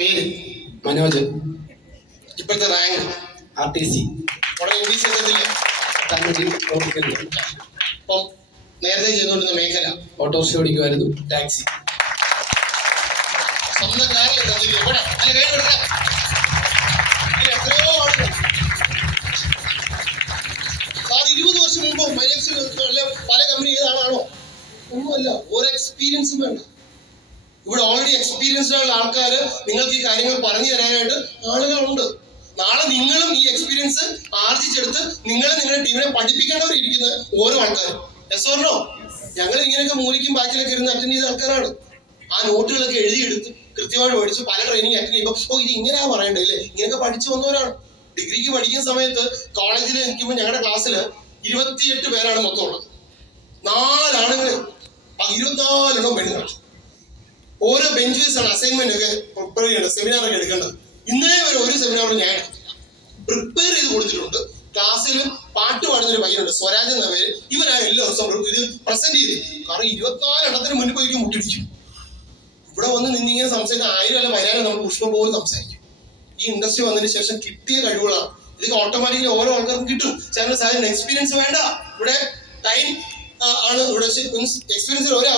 പേര് മനോജ്, ഇപ്പോഴത്തെ rank RTC ഉടനെ ഇംഗ്ലീഷ് എഴുതത്തില്ല. കമ്മിറ്റി ഓടിക്കുന്നു. അപ്പം നേരത്തെ ചെയ്തുകൊണ്ടിരുന്ന മേഖല ഓട്ടോറിക്ഷ ഓടിക്കുമായിരുന്നു, ടാക്സി. സ്വന്തം കാര്യം എഴുതത്തില്ല. ഇവിടെ അല്ല കൈ കൊടുക്കാം. ഇത് എത്രയോ ആളുകൾ 20 വർഷം മുമ്പ് മൈലക്സ് പല കമ്പനി ഏതാണോ ഒന്നുമല്ല. ഒരു എക്സ്പീരിയൻസും വേണ്ട. ഇവിടെ ഓൾറെഡി എക്സ്പീരിയൻസ്ഡ് ആയുള്ള ആൾക്കാർ നിങ്ങൾക്ക് ഈ കാര്യങ്ങൾ പറഞ്ഞു തരാനായിട്ട് ആളുകളുണ്ട്. നാളെ നിങ്ങളും ഈ എക്സ്പീരിയൻസ് ആർജിച്ചെടുത്ത് നിങ്ങളുടെ ടീമിനെ പഠിപ്പിക്കേണ്ടവരിയിരിക്കുന്ന ഓരോ ആൾക്കാരും. Yes or no? ഞങ്ങൾ ഇങ്ങനെയൊക്കെ മൂലിക്കും ബാക്കിലൊക്കെ ഇരുന്ന് അറ്റൻഡ് ചെയ്ത ആൾക്കാരാണ്. ആ നോട്ടുകളൊക്കെ എഴുതിയെടുത്ത് കൃത്യമായിട്ട് പഠിച്ച് പല ട്രെയിനിങ് അറ്റൻഡ് ചെയ്യുമ്പോൾ ഇത് ഇങ്ങനെയാ പറയണ്ടേ അല്ലേ, ഇങ്ങനെയൊക്കെ പഠിച്ചു വന്നവരാണ്. ഡിഗ്രിക്ക് പഠിക്കുന്ന സമയത്ത് കോളേജിൽ നിൽക്കുമ്പോൾ ഞങ്ങളുടെ ക്ലാസ്സിൽ 28 പേരാണ് മൊത്തം ഉള്ളത്. 4 ആണുങ്ങൾ, 24 പെണ്ണുങ്ങൾ. ഓരോ ബെഞ്ച് വൈസാണ് അസൈൻമെന്റ് ഒക്കെ പ്രിപ്പയർ ചെയ്യേണ്ടത്, സെമിനാർ ഒക്കെ എടുക്കേണ്ടത്. ഇന്നേ വരെ ഒരു സെമിനാറും ഞാൻ പ്രിപ്പയർ ചെയ്ത് കൊടുത്തിട്ടുണ്ട്. ക്ലാസ്സിൽ പാട്ട് പാടുന്നൊരു പയ്യനുണ്ട്, സ്വരാജ് എന്ന പേര്. ഇവരാ എല്ലാ ദിവസവും ഇത് പ്രസന്റ് ചെയ്ത്. കാരണം 24 എണ്ണത്തിന് മുന്നിൽ പോയി മുട്ടിടിക്കും. ഇവിടെ വന്ന് നിന്നിങ്ങനെ സംസാരിക്കുന്ന 1000 അല്ല 10,000 നമുക്ക് പുഷ്പം പോലും സംസാരിക്കും. ഈ ഇൻഡസ്ട്രി വന്നതിന് ശേഷം കിട്ടിയ കഴിവുകളാണ് ഇതൊക്കെ. ഓട്ടോമാറ്റിക്കലി ഓരോ ആൾക്കാർക്കും കിട്ടും. സാറിന് എക്സ്പീരിയൻസ് വേണ്ട. ഇവിടെ ടൈം ആണ്. ഇവിടെ എക്സ്പീരിയൻസിൽ ഒരേ